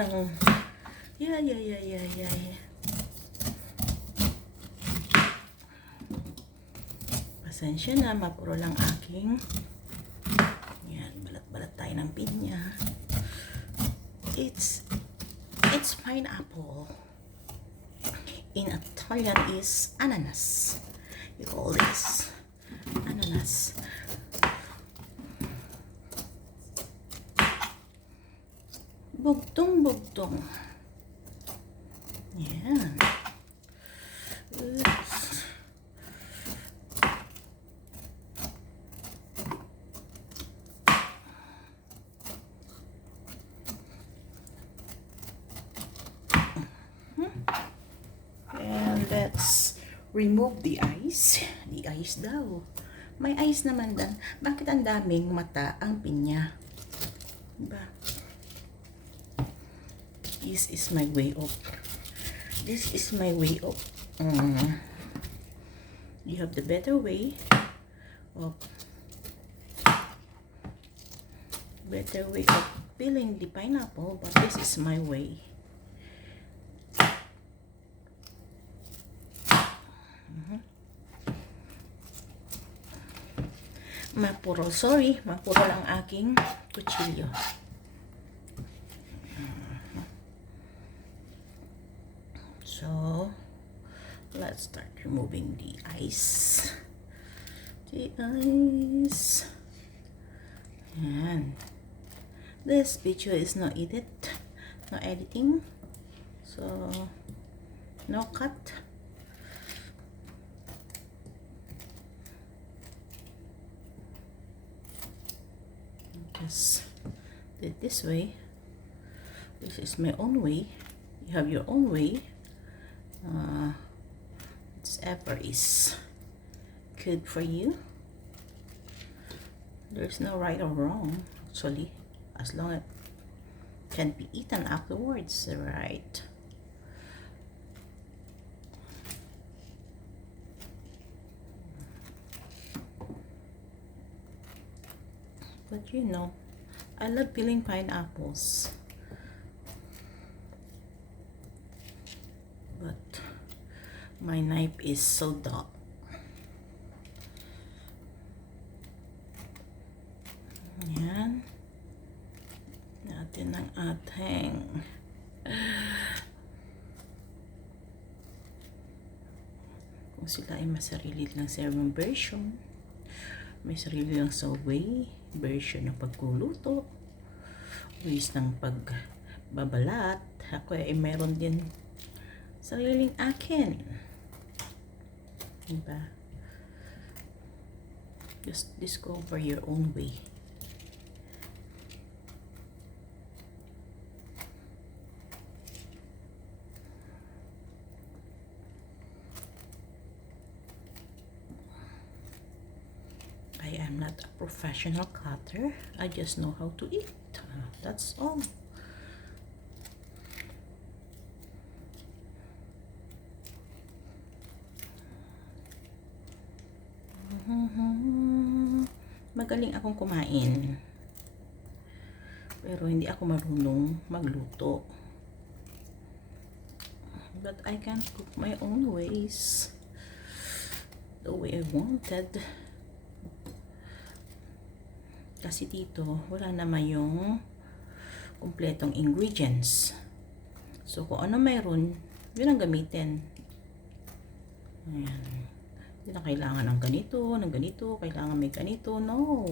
ng... Pasensya na, mapuro lang aking... Yan, balat-balat tayo ng pinya. It's pineapple. In Italian is ananas. You call this ananas. Bugtong-bugtong. Yan. Oops. And let's remove the ice. The ice daw. May ice naman dan. Bakit ang daming mata ang pinya? Diba? This is my way of. This is my way of. You have the better way of. Better way of peeling the pineapple, but this is my way. Mapuro lang aking kutsilyo. So, let's start removing the ice. The ice. And this video is no editing. So, no cut. Just did this way. This is my own way. You have your own way. Whatever is good for you. There's no right or wrong, actually, as long as it can be eaten afterwards, right? But you know, I love peeling pineapples. But my knife is so dull. Yan. Natin ang ating kung sila ay masarili lang sa version, may sarili lang sa way, version ng pagluluto, ways ng pagbabalat. Ako ay meron din sariling akin. Diba? Just discover your own way. I am not a professional cutter. I just know how to eat. That's all. Magaling akong kumain. Pero hindi ako marunong magluto. But I can cook my own ways. The way I wanted. Kasi dito, wala naman yung kumpletong ingredients. So, kung ano mayroon, yun ang gamitin. Ayan. Hindi na kailangan ng ganito, kailangan may ganito. No.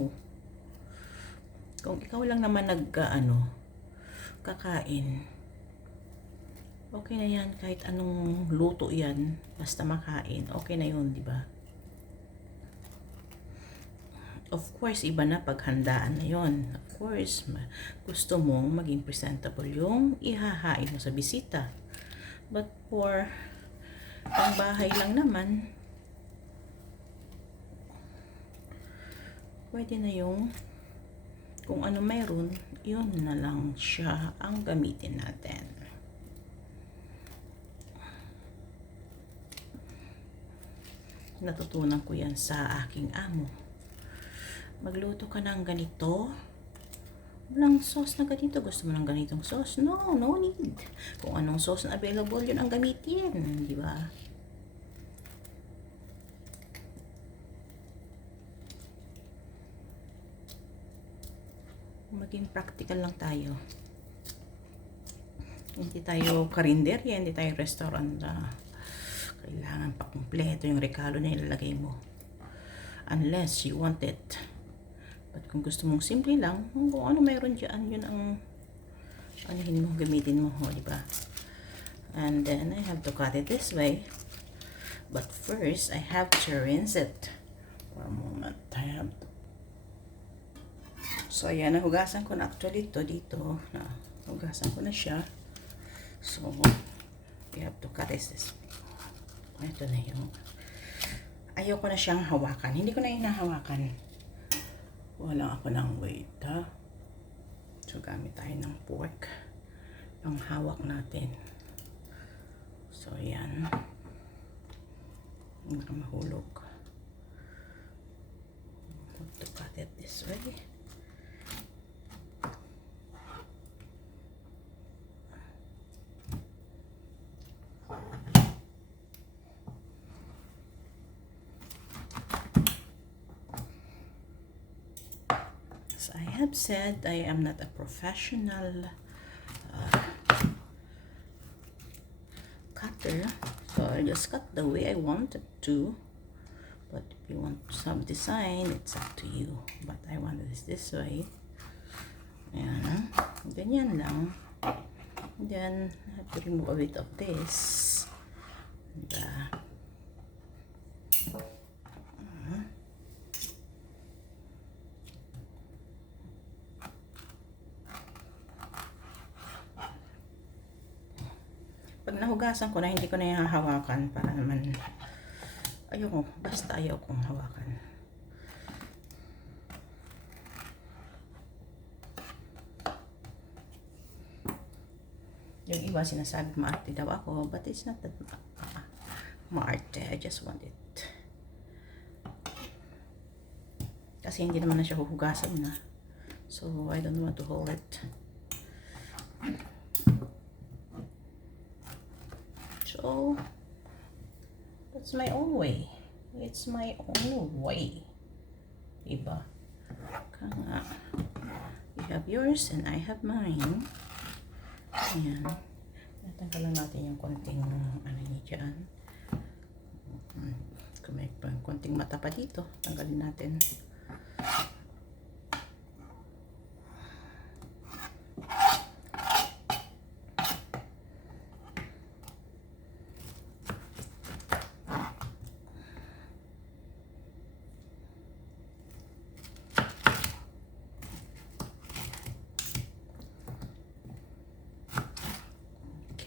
Kung ikaw lang naman kakain, okay na yan. Kahit anong luto yan, basta makain, okay na yun, di ba? Of course, iba na paghandaan na yun. Of course, gusto mong maging presentable yung ihahain mo sa bisita. But for pangbahay lang naman, pwede na yung kung ano mayroon, yun na lang siya ang gamitin natin. Natutunan ko yan sa aking amo. Magluto ka ng ganito, Walang sauce na ganito. Gusto mo ng ganitong sauce? No, no need. Kung anong sauce na available, yun ang gamitin. Di ba? Maging practical lang tayo. Hindi tayo karinderya, hindi tayo restaurant na kailangan pa kumpleto yung rekalo na ilalagay mo. Unless you want it. But kung gusto mong simple lang, kung ano mayroon dyan, yun ang anuhin mo, gamitin mo, di ba? And then I have to cut it this way. But first, I have to rinse it. For a moment, I have to. So, ayan, nahugasan ko na actually ito dito. Nahugasan ko na siya. So, we have to cut this. Ito na yung ayoko na siyang hawakan. Hindi ko na hinahawakan. Wala ako ng weight, ha? So, gamit tayo ng fork. Pang hawak natin. So, ayan. Hindi ka mahulog. Have to cut it this way. As I have said, I am not a professional cutter, so I just cut the way I wanted to. But if you want some design, it's up to you. But I want this way. Ayan, ganyan lang. Then I have to remove a bit of this. Pag nahugasan ko na, hindi ko na hahawakan para naman ayoko, basta ayaw kong hawakan. Yung iba sinasabi maarte daw ako, but it's not that maarte. I just want it. Kasi hindi naman na siya huhugasan na. So, I don't want to hold it. So, that's my own way. It's my own way. Diba? Kaya, you have yours and I have mine. Ayan. Natanggal lang natin yung konting ano niya dyan. Kung may konting mata pa dito, tanggalin natin.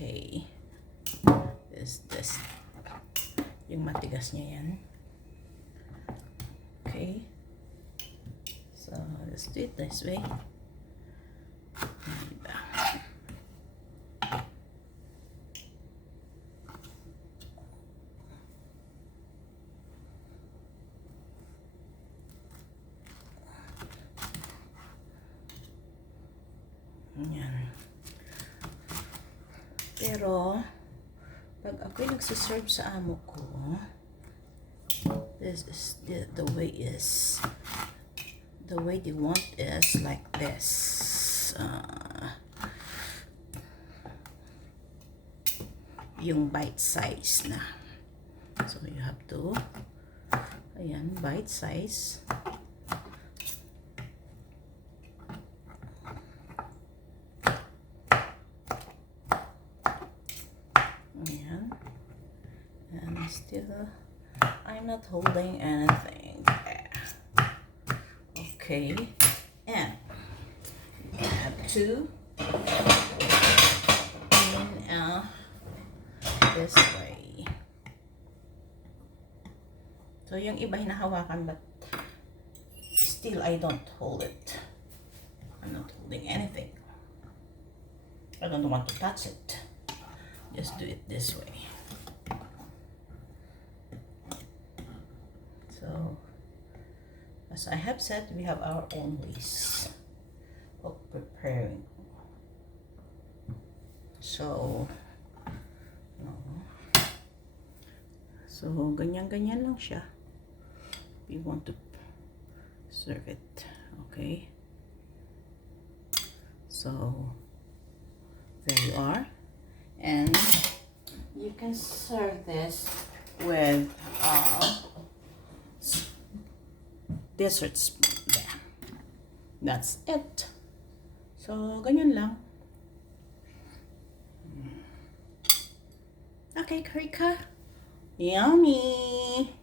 Okay. This. Yung matigas niya yan. Okay. So, let's do it this way. Diba? Yan. Pero, pag ako'y nagsiserve sa amo ko, this is the way they want is like this. Yung bite size na. So, you have to, ayan, bite size. Still, I'm not holding anything. Okay, and you have to clean this way. So, yung iba hinahawakan, but still I don't hold it. I'm not holding anything. I don't want to touch it. Just do it this way. So, as I have said, we have our own ways. Oh. preparing. So, no. So, ganyan-ganyan lang siya. If you want to serve it, okay? So, there you are. And you can serve this with dessert spoon. There. That's it. So, ganyan lang. Okay, Karika. Yummy!